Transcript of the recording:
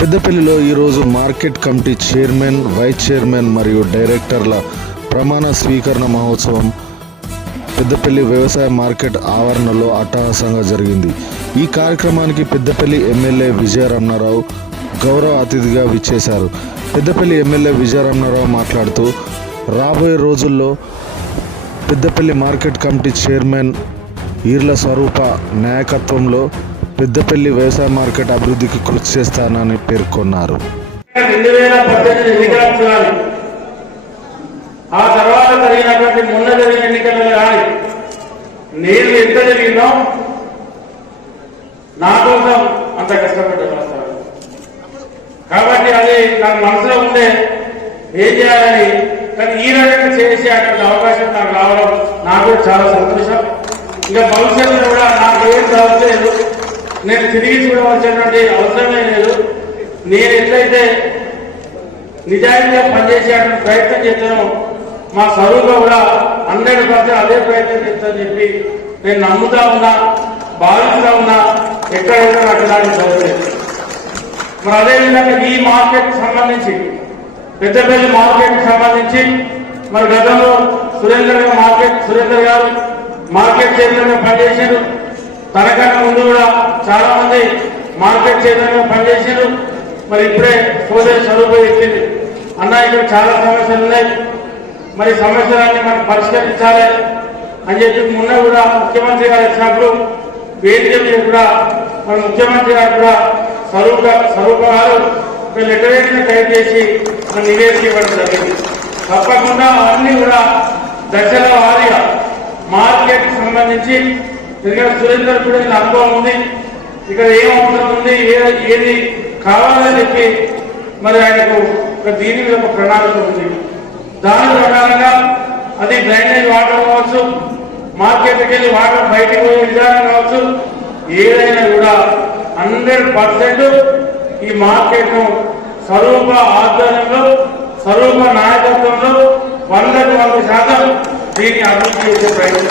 పెద్దపల్లిలో ఈరోజు market committee chairman vice chairman మరియు డైరెక్టర్ల ప్రమాణ స్వీకరణ మహోత్సవం పెద్దపల్లి వ్యవసాయ మార్కెట్ ఆవరణలో అట్టహాసంగా జరిగింది. ఈ కార్యక్రమానికి పెద్దపల్లి ఎమ్మెల్యే విజయరమణారావు గౌరవ అతిథిగా విచ్చేశారు. పెద్దపల్లి ఎమ్మెల్యే విజయరమణారావు మాట్లాడుతూ రాబోయే రోజుల్లో Peddapalli market committee chairman Eerla Swaroopa నాయకత్వంలో పెద్దపల్లి వ్యవసాయ మార్కెట్ అభివృద్ధికి కృషి చేస్తానని పేర్కొన్నారు. రెండు వేల పద్దెనిమిది ఆ తర్వాత జరిగినటువంటి మొన్న జరిగిన ఎన్నికలు కానీ నేను ఎంత జరిగిందో నా కోసం అంత కష్టపడ్డ కాబట్టి అది నాకు మనసులో ఉండే ఏం చేయాలని కానీ ఈ రకంగా చేసే అటువంటి అవకాశం నాకు రావడం నాకు చాలా సంతోషం. ఇంకా భవిష్యత్తులో కూడా నాకు ఏం కావట్లేదు నేను తిరిగి చూడవలసినటువంటి అవసరమే లేదు. నేను ఎట్లయితే నిజాయితీగా పనిచేసేటువంటి ప్రయత్నం చేస్తాను మా చదువులో కూడా హండ్రెడ్ పర్సెంట్ అదే ప్రయత్నం చేస్తానని చెప్పి నేను నమ్ముతా ఉన్నా భావిస్తా ఉన్నా ఎక్కడైనా కట్టడానికి చదవలేదు మరి అదేవిధంగా ఈ మార్కెట్ సంబంధించి పెద్దపల్లి మార్కెట్ సంబంధించి మరి గతంలో సురేందర్ గారు మార్కెట్ సురేందర్ గారు మార్కెట్ చైర్మన్గా పనిచేశారు. తనకన్నా ముందు కూడా చాలా మంది మార్కెట్ చైర్మన్ పనిచేసారు మరి ఇప్పుడే సోదరి చదువు చెప్పింది అన్న ఇక్కడ చాలా సమస్యలు ఉన్నాయి. మరి సమస్యలన్నీ మనం పరిష్కరించాలి అని చెప్పి మొన్న కూడా ముఖ్యమంత్రి గారు వచ్చినప్పుడు వేదిక కూడా మన ముఖ్యమంత్రి గారు కూడా స్వరూప స్వరూప గారు ఒక లెటర్ టైప్ చేసి మన నివేదిక ఇవ్వడం జరిగింది. తప్పకుండా అవన్నీ కూడా దశల వారీగా మార్కెట్ సంబంధించి ఎందుకంటే సురేందర్ కూడా అనుభవం ఉంది. ఇక్కడ ఏం అవసరం ఉంది? ఏది కావాలని చెప్పి మరి ఆయనకు ఒక దీని మీద ఒక ప్రణాళిక ఉంది. దాని ప్రకారంగా అది డ్రైనేజ్ వాటర్ కావచ్చు మార్కెట్కి వెళ్ళి వాటర్ బయటకు పోయే విధానం కావచ్చు ఏదైనా కూడా హండ్రెడ్ పర్సెంట్ ఈ మార్కెట్ను స్వరూప ఆధ్వర్యంలో స్వరూప నాయకత్వంలో వందకు వంద శాతం దీన్ని అభివృద్ధి చేసే ప్రయత్నం